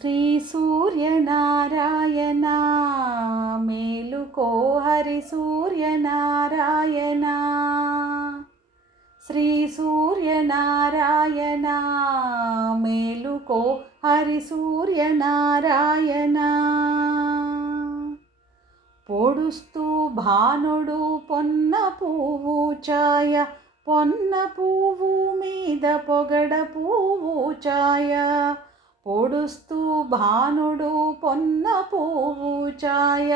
శ్రీ సూర్యనారాయణ మేలుకో హరి సూర్యనారాయణ. శ్రీ సూర్యనారాయణ మేలుకో హరి సూర్యనారాయణ. పొడుస్తూ భానుడు పొన్న పువ్వు ఛాయ, పొన్న పువ్వు మీద పొగడ పువ్వు ఛాయ. పొడుస్తూ భానుడు పొన్న పువ్వు ఛాయ,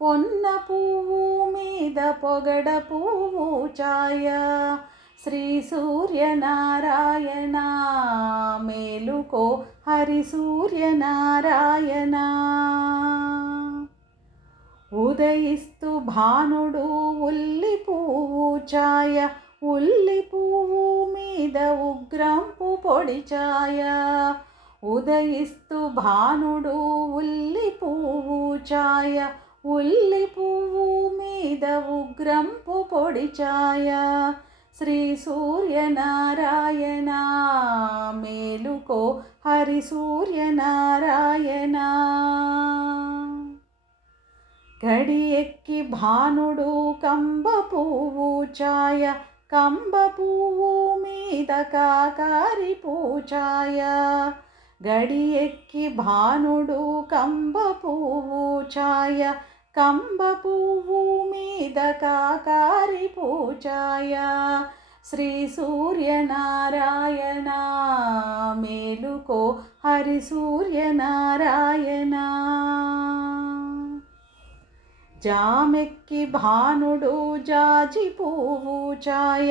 పొన్న పువ్వు మీద పొగడ పువ్వు ఛాయ. శ్రీ సూర్యనారాయణ మేలుకో హరి సూర్యనారాయణ. ఉదయిస్తూ భానుడు ఉల్లి పువ్వు ఛాయ, ఉల్లి పువ్వు మీద ఉగ్రంపు పొడి ఛాయ. ఉదయిస్తూ భానుడు ఉల్లి పువ్వు ఛాయ, ఉల్లి పువ్వు మీద ఉగ్రంపు పొడి ఛాయ. శ్రీ సూర్యనారాయణ మేలుకో హరి సూర్యనారాయణ. గడి ఎక్కి భానుడు కంబ పువ్వు ఛాయ, కంబ పువ్వు మీద కాకారి పూఛాయ. గడి ఎక్కి భానుడు కంబ పువ్వు ఛాయ, కంబ పువ్వు మీద కాకారి పూఛాయ. శ్రీ సూర్యనారాయణ మేలుకో హరి సూర్యనారాయణ. జామెక్కి భానుడు జాజి పువ్వు ఛాయ,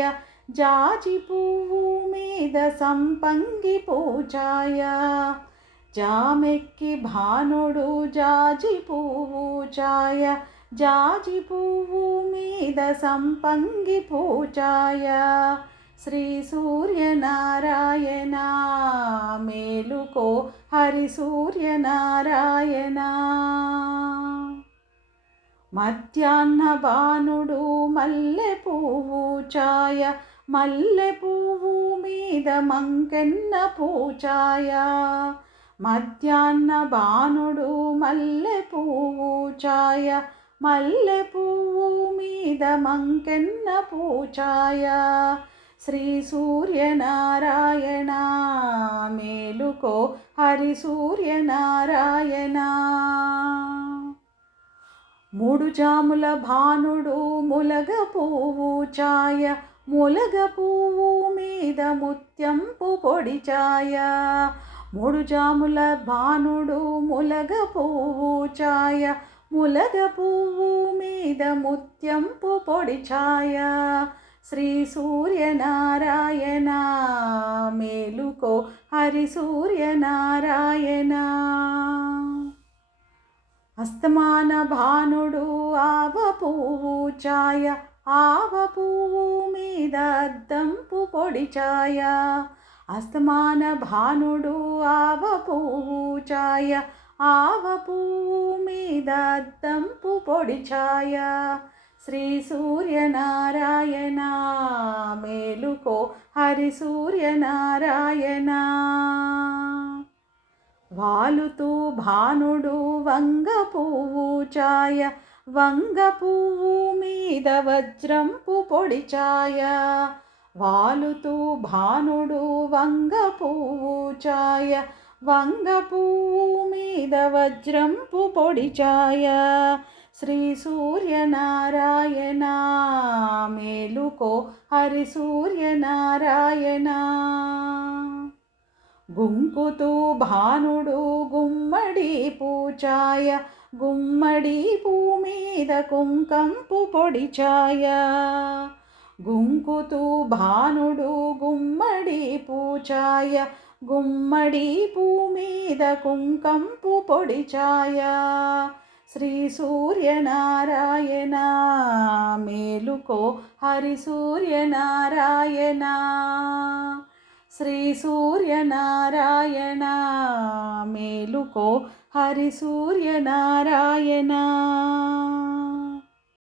జాజి పువ్వు మీద సంపంగి పూఛాయ. జామెక్కి భానుడు జాజి పువ్వు ఛాయ, జాజి పువ్వు మీద సంపంగి పూఛాయ. శ్రీ సూర్యనారాయణ మేలుకో హరి సూర్యనారాయణ. మధ్యాహ్న భానుడు మల్లె పువ్వు ఛాయ, మల్లె పువ్వు మీద మంకెన్న పూఛాయ. మధ్యాహ్న భానుడు మల్లె పువ్వు ఛాయ, మల్లె పువ్వు మీద మంకెన్న పూఛాయ. శ్రీ సూర్యనారాయణ మేలుకో హరి సూర్యనారాయణ. మూడు జాముల భానుడు ములగ పువ్వు ఛాయ, ములగ పువ్వు మీద ముత్యంపు పొడి ఛాయ. మూడు జాముల భానుడు ములగ పువ్వు ఛాయ, ములగ పువ్వు మీద ముత్యంపు పొడి ఛాయ. శ్రీ సూర్యనారాయణ మేలుకో హరి సూర్యనారాయణ. అస్తమాన భానుడు ఆవ పువ్వు ఛాయ, ఆవ పువ్వు మీద అద్దంపు పొడి ఛాయ. అస్తమాన భానుడు ఆవ పువ్వు ఛాయ, ఆవ పువ్వు మీద అద్దంపు పొడి ఛాయ. శ్రీ సూర్యనారాయణ మేలుకో హరి సూర్యనారాయణ. వాలుతూ భానుడు వంగ పువ్వు ఛాయ, వంగ పువ్వు మీద వజ్రంపు పొడి ఛాయ. వాలుతూ భానుడు వంగ పువ్వు ఛాయ, వంగ పువ్వు మీద వజ్రంపు పొడి ఛాయ. శ్రీ సూర్యనారాయణ మేలుకో హరి సూర్యనారాయణ. గుంకుతూ భానుడు గుమ్మడి పూఛాయ, గుమ్మడి పూ మీద కుంకంపు పొడి ఛాయ. గుంకుతూ భానుడు గుమ్మడి పూఛాయ, గుమ్మడి పూ మీద కుంకంపు పొడి ఛాయ. శ్రీ సూర్యనారాయణ మేలుకో హరి సూర్యనారాయణ. శ్రీ సూర్యనారాయణ మేలుకో హరి సూర్యనారాయణ.